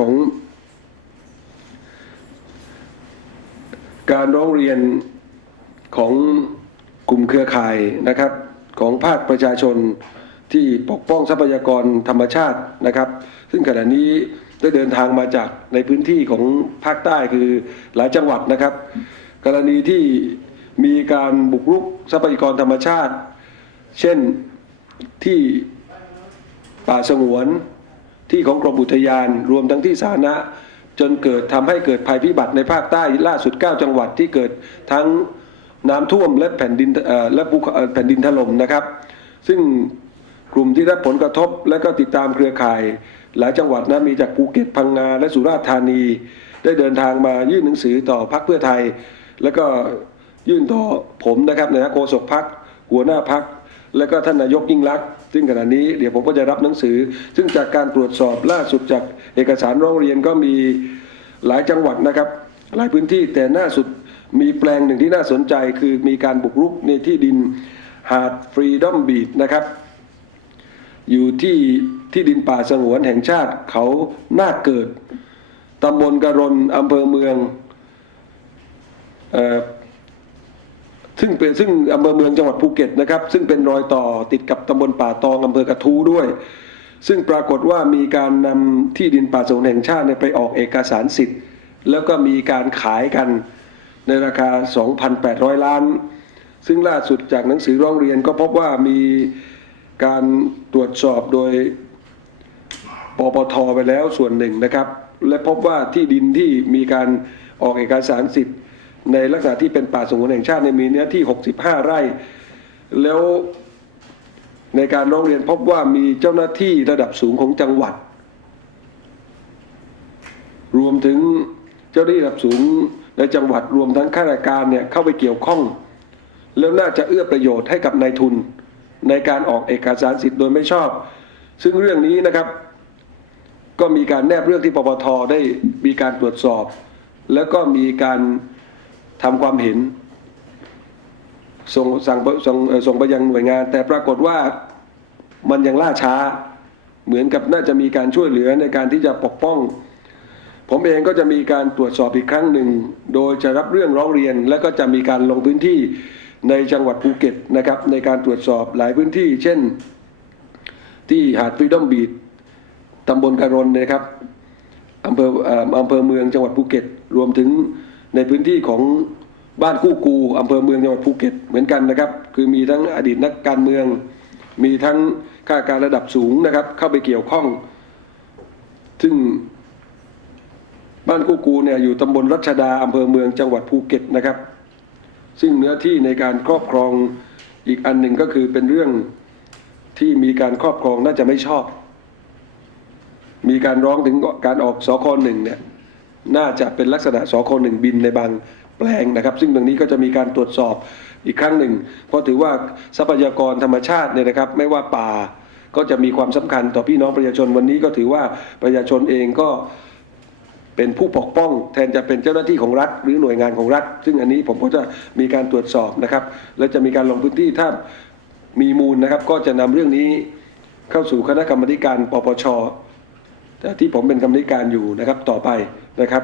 ของการร้องเรียนของกลุ่มเครือข่ายนะครับ ของภาคประชาชนที่ปกป้องทรัพยากรธรรมชาตินะครับ ซึ่งขณะนี้ได้เดินทางมาจากในพื้นที่ของภาคใต้คือหลายจังหวัดนะครับ กรณีที่มีการบุกรุกทรัพยากรธรรมชาติ เช่นที่ป่าสงวน ที่ของกรมอุทยานรวมทั้งที่สาธารณะ จนเกิดทำให้เกิดภัยพิบัติในภาคใต้ล่าสุด 9 จังหวัดที่เกิดทั้งน้ำท่วมและแผ่นดินและภูแผ่นดินถล่มนะครับ ซึ่งกลุ่มที่รับผลกระทบและก็ติดตามเครือข่าย หลายจังหวัดนะมีจากภูเก็ตพังงาและสุราษฎร์ธานี ได้เดินทางมายื่นหนังสือต่อพรรคเพื่อไทย แล้วก็ยื่นต่อผมนะครับในฐานะโฆษกพรรคหัวหน้าพรรค และก็ท่านนายกยิ่งลักษณ์ซึ่งขณะนี้เดี๋ยวผมก็จะรับหนังสือ ซึ่งจากการตรวจสอบล่าสุดจากเอกสารร้องเรียนก็มีหลายจังหวัดนะครับ หลายพื้นที่แต่หน้าสุดมีแปลงหนึ่งที่น่าสนใจ คือมีการบุกรุกในที่ดินหาดฟรีดอมบีดนะครับ อยู่ที่ที่ดินป่าสงวนแห่งชาติเขาหน้าเกิดตำบลกระรนอำเภอเมืองเอ่อ ซึ่งเป็นซึ่งอำเภอเมืองจังหวัดภูเก็ตนะครับ ซึ่งเป็นรอยต่อติดกับตำบลป่าตองอำเภอกระทู้ด้วย ซึ่งปรากฏว่ามีการนำที่ดินป่าสงวนแห่งชาติเนี่ยไปออกเอกสารสิทธิ์ แล้วก็มีการขายกันในราคา 2,800 ล้าน ซึ่งล่าสุดจากหนังสือร้องเรียนก็พบว่ามีการตรวจสอบโดยปปทไปแล้วส่วนหนึ่งนะครับ และพบว่าที่ดินที่มีการออกเอกสารสิทธิ์ ในลักษณะที่เป็นป่าสงวนแห่งชาติในมีเนื้อที่ 65 ไร่ แล้วในการร้องเรียนพบว่ามีเจ้าหน้าที่ระดับสูงของจังหวัด รวมถึงเจ้าหน้าที่ระดับสูงในจังหวัดรวมทั้งข้าราชการเนี่ยเข้าไปเกี่ยวข้อง แล้วน่าจะเอื้อประโยชน์ให้กับนายทุน ในการออกเอกสารสิทธิ์โดยไม่ชอบ ซึ่งเรื่องนี้นะครับ ก็มีการแนบเรื่องที่ปปทได้มีการตรวจสอบ แล้วก็มีการ ทำความเห็นส่งสั่งส่งส่งไปยังหน่วยงาน แต่ปรากฏว่ามันยังล่าช้า เหมือนกับน่าจะมีการช่วยเหลือในการที่จะปกป้อง ผมเองก็จะมีการตรวจสอบอีกครั้งหนึ่ง โดยจะรับเรื่องร้องเรียน และก็จะมีการลงพื้นที่ในจังหวัดภูเก็ตนะครับ ในการตรวจสอบหลายพื้นที่ เช่น ที่หาดฟรีดอมบีดตำบลกระรนนะครับอำเภออำเภอเมืองจังหวัดภูเก็ต รวมถึง ในพื้นที่ของบ้านกู้กูอำเภอเมืองจังหวัดภูเก็ตเหมือนกันนะครับ คือมีทั้งอดีตนักการเมือง มีทั้งข้าราชการระดับสูงนะครับ เข้าไปเกี่ยวข้อง ซึ่งบ้านกู้กูเนี่ยอยู่ตำบลรัชดาอำเภอเมืองจังหวัดภูเก็ตนะครับ ซึ่งเนื้อที่ในการครอบครองอีกอันหนึ่งก็คือเป็นเรื่องที่มีการครอบครองน่าจะไม่ชอบ มีการร้องถึงการออกสคหนึ่งเนี่ย น่าจะเป็นลักษณะสคหนึ่งบินในบางแปลงนะครับ ซึ่งตรงนี้ก็จะมีการตรวจสอบอีกครั้งหนึ่ง เพราะถือว่าทรัพยากรธรรมชาติเนี่ยนะครับ ไม่ว่าป่าก็จะมีความสำคัญต่อพี่น้องประชาชนวันนี้ก็ถือว่าประชาชนเองก็เป็นผู้ปกป้อง แทนจะเป็นเจ้าหน้าที่ของรัฐ หรือหน่วยงานของรัฐ ซึ่งอันนี้ผมก็จะมีการตรวจสอบนะครับ และจะมีการลงพื้นที่ถ้ามีมูลนะครับ ก็จะนำเรื่องนี้เข้าสู่คณะกรรมการปปช ที่ผมเป็นกรรมาธิการอยู่นะครับต่อไปนะครับ